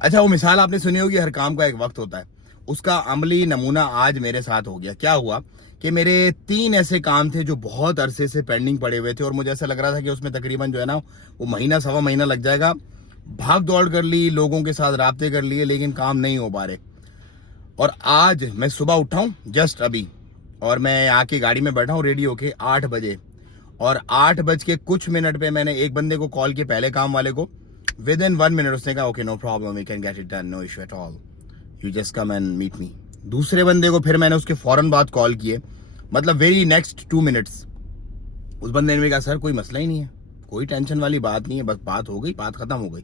اچھا وہ مثال آپ نے سنی ہوگی ہر کام کا ایک وقت ہوتا ہے, اس کا عملی نمونہ آج میرے ساتھ ہو گیا. کیا ہوا کہ میرے 3 ایسے کام تھے جو بہت عرصے سے پینڈنگ پڑے ہوئے تھے, اور مجھے ایسا لگ رہا تھا کہ اس میں تقریباً جو ہے نا وہ مہینہ سوا مہینہ لگ جائے گا. بھاگ دوڑ کر لی, لوگوں کے ساتھ رابطے کر لیے, لیکن کام نہیں ہو پا رہے. اور آج میں صبح اٹھا ہوں جسٹ ابھی, اور میں آ کے گاڑی میں بیٹھا ہوں ریڈی ہو کے 8 بجے, اور 8 بج کے کچھ منٹ پہ میں نے ایک بندے کو کال کیا, پہلے کام والے کو. ود ان 1 منٹ اس نے کہا okay no problem, we can get it done, no issue at all, you just come and meet me. دوسرے بندے کو پھر میں نے اس کے فوراً بعد کال کیے, مطلب ویری نیکسٹ 2 منٹس. اس بندے نے کہا سر کوئی مسئلہ ہی نہیں ہے, کوئی ٹینشن والی بات نہیں ہے, بس بات ہو گئی, بات ختم ہو گئی.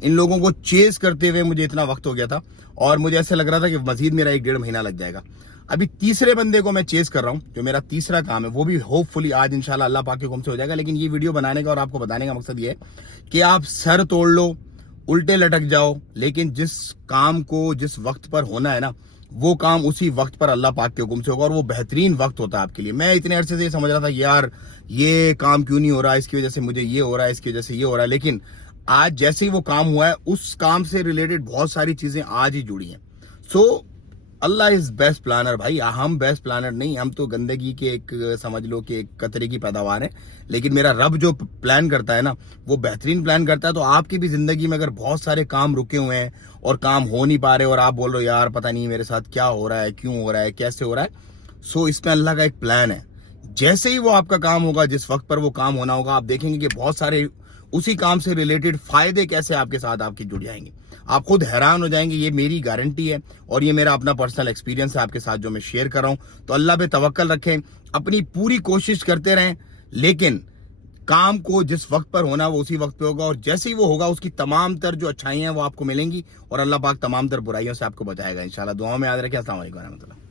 ان لوگوں کو چیز کرتے ہوئے مجھے اتنا وقت ہو گیا تھا, اور مجھے ایسا لگ رہا تھا کہ مزید میرا 1-1.5 مہینہ لگ جائے گا. ابھی تیسرے بندے کو میں چیز کر رہا ہوں, جو میرا تیسرا کام ہے, وہ بھی ہوپ فلی آج انشاءاللہ اللہ پاک کے حکم سے ہو جائے گا. لیکن یہ ویڈیو بنانے کا اور آپ کو بتانے کا مقصد یہ ہے کہ آپ سر توڑ لو, الٹے لٹک جاؤ, لیکن جس کام کو جس وقت پر ہونا ہے نا, وہ کام اسی وقت پر اللہ پاک کے حکم سے ہوگا, اور وہ بہترین وقت ہوتا ہے آپ کے لیے. میں اتنے عرصے سے یہ سمجھ رہا تھا یار یہ کام کیوں نہیں ہو رہا, اس کی وجہ سے مجھے یہ ہو رہا ہے, اس کی وجہ سے یہ ہو رہا ہے. لیکن آج جیسے ہی وہ کام ہوا ہے, اس کام سے ریلیٹڈ بہت ساری چیزیں آج ہی جڑی ہیں. سو اللہ از بیسٹ پلانر بھائی, ہم بیسٹ پلانر نہیں, ہم تو گندگی کے ایک سمجھ لو کہ ایک قطرے کی پیداوار ہے. لیکن میرا رب جو پلان کرتا ہے نا, وہ بہترین پلان کرتا ہے. تو آپ کی بھی زندگی میں اگر بہت سارے کام رکے ہوئے ہیں اور کام ہو نہیں پا رہے, اور آپ بول رہے ہو یار پتہ نہیں میرے ساتھ کیا ہو رہا ہے, کیوں ہو رہا ہے, کیسے ہو رہا ہے, سو اس میں اللہ کا ایک پلان ہے. جیسے ہی وہ آپ کا کام ہوگا, جس وقت پر وہ کام ہونا ہوگا, آپ دیکھیں گے کہ بہت سارے اسی کام سے ریلیٹڈ فائدے کیسے آپ کے ساتھ آپ کی جڑ جائیں گے. آپ خود حیران ہو جائیں گے. یہ میری گارنٹی ہے, اور یہ میرا اپنا پرسنل ایکسپیرینس ہے آپ کے ساتھ جو میں شیئر کر رہا ہوں. تو اللہ پہ توکل رکھیں, اپنی پوری کوشش کرتے رہیں, لیکن کام کو جس وقت پر ہونا وہ اسی وقت پہ ہوگا, اور جیسے ہی وہ ہوگا اس کی تمام تر جو اچھائیاں ہیں وہ آپ کو ملیں گی, اور اللہ پاک تمام تر برائیوں سے آپ کو بچائے گا انشاءاللہ. دعاؤں میں یاد رکھیں. السلام علیکم ورحمۃ اللہ.